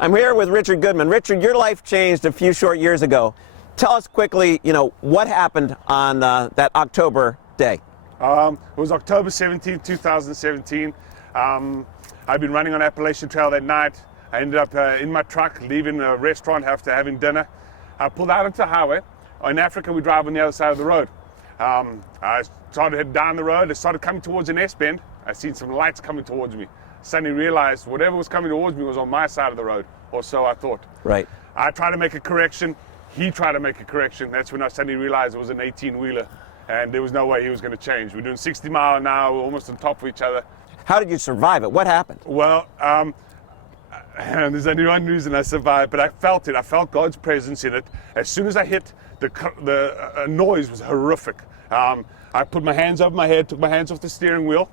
I'm here with Richard Goodman. Richard, your life changed a few short years ago. Tell us quickly, what happened on that October day? It was October 17, 2017. I'd been running on Appalachian Trail that night. I ended up in my truck, leaving a restaurant after having dinner. I pulled out onto the highway. In Africa, we drive on the other side of the road. I started heading down the road. I started coming towards an S-bend. I seen some lights coming towards me. Suddenly realized whatever was coming towards me was on my side of the road, or so I thought. Right. I tried to make a correction. He tried to make a correction. That's when I suddenly realized it was an 18-wheeler, and there was no way he was going to change. We're doing 60 miles an hour, we're almost on top of each other. How did you survive it? What happened? Well, there's only one reason I survived, but I felt it. I felt God's presence in it. As soon as I hit, the noise was horrific. I put my hands over my head, took my hands off the steering wheel,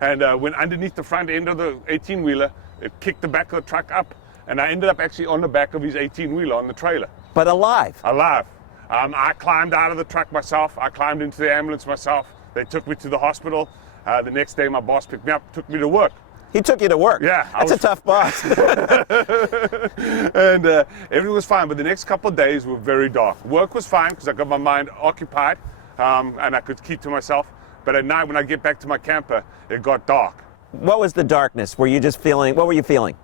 and went underneath the front end of the 18-wheeler. It kicked the back of the truck up, and I ended up actually on the back of his 18-wheeler on the trailer. But alive? Alive. I climbed out of the truck myself. I climbed into the ambulance myself. They took me to the hospital. The next day, my boss picked me up, took me to work. He took you to work? Yeah. That's a tough boss. And everything was fine, but the next couple of days were very dark. Work was fine because I got my mind occupied, and I could keep to myself. But at night when I get back to my camper, it got dark. What was the darkness? Were you just feeling, what were you feeling?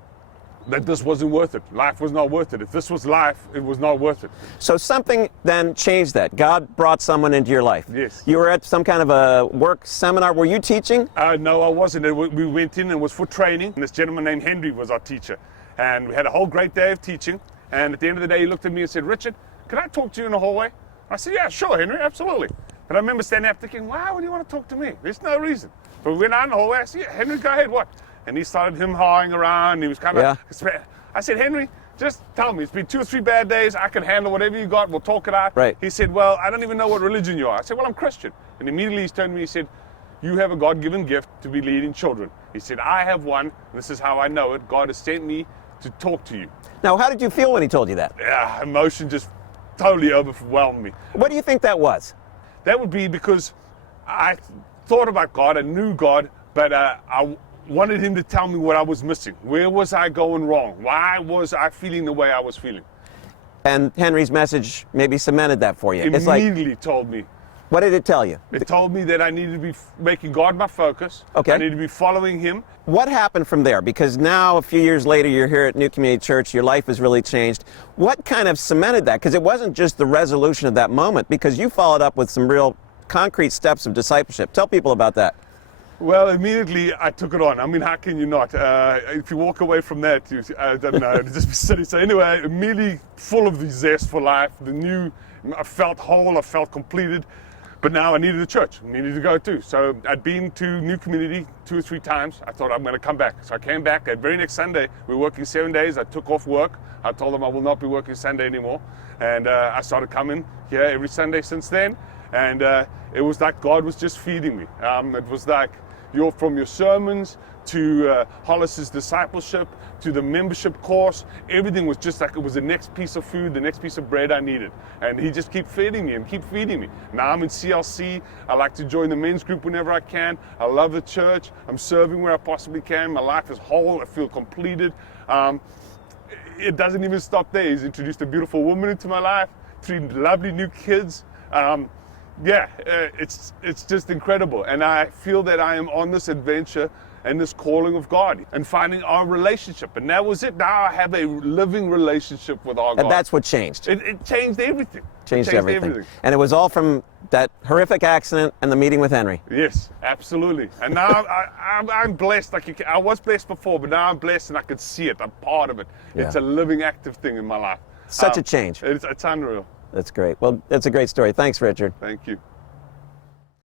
That this wasn't worth it. Life was not worth it. If this was life, it was not worth it. So something then changed that. God brought someone into your life. Yes. You were at some kind of a work seminar. Were you teaching? No, I wasn't. We went in and it was for training. And this gentleman named Henry was our teacher. And we had a whole great day of teaching. And at the end of the day, he looked at me and said, "Richard, can I talk to you in the hallway?" I said, "Yeah, sure, Henry, absolutely." But I remember standing up thinking, why would you want to talk to me? There's no reason. But we went out in the hallway. I said, "Yeah, Henry, go ahead, what?" And he started him-hawing around. He was kind of... Yeah. I said, "Henry, just tell me. It's been 2 or 3 bad days. I can handle whatever you got. We'll talk it out." Right. He said, "Well, I don't even know what religion you are." I said, "Well, I'm Christian." And immediately he turned to me and said, "You have a God-given gift to be leading children." He said, "I have one. And this is how I know it. God has sent me to talk to you." Now, how did you feel when he told you that? Yeah, emotion just totally overwhelmed me. What do you think that was? That would be because I thought about God, I knew God, but I wanted him to tell me what I was missing. Where was I going wrong? Why was I feeling the way I was feeling? And Henry's message maybe cemented that for you. Immediately told me. What did it tell you? It told me that I needed to be making God my focus. Okay. I needed to be following him. What happened from there? Because now, a few years later, you're here at New Community Church. Your life has really changed. What kind of cemented that? Because it wasn't just the resolution of that moment, because you followed up with some real concrete steps of discipleship. Tell people about that. Well, immediately I took it on. I mean, how can you not? If you walk away from that, I don't know, it'd just be silly. So anyway, immediately full of the zest for life, I felt whole, I felt completed. But now I needed a church, I needed to go to. So I'd been to New Community 2 or 3 times. I thought I'm going to come back. So I came back. That very next Sunday, we were working 7 days. I took off work. I told them I will not be working Sunday anymore. And I started coming here every Sunday since then. And it was like God was just feeding me. It was like from your sermons to Hollis's discipleship to the membership course, everything was just like it was the next piece of food, the next piece of bread I needed. And he just keep feeding me and keep feeding me. Now I'm in CLC. I like to join the men's group whenever I can. I love the church. I'm serving where I possibly can. My life is whole. I feel completed. It doesn't even stop there. He's introduced a beautiful woman into my life, 3 lovely new kids. It's just incredible. And I feel that I am on this adventure and this calling of God and finding our relationship. And that was it. Now I have a living relationship with our God. And that's what changed. It changed everything. Changed everything. And it was all from that horrific accident and the meeting with Henry. Yes, absolutely. And now I'm blessed. I was blessed before, but now I'm blessed and I can see it. I'm part of it. Yeah. It's a living, active thing in my life. Such a change. It's unreal. That's great. Well, that's a great story. Thanks, Richard. Thank you.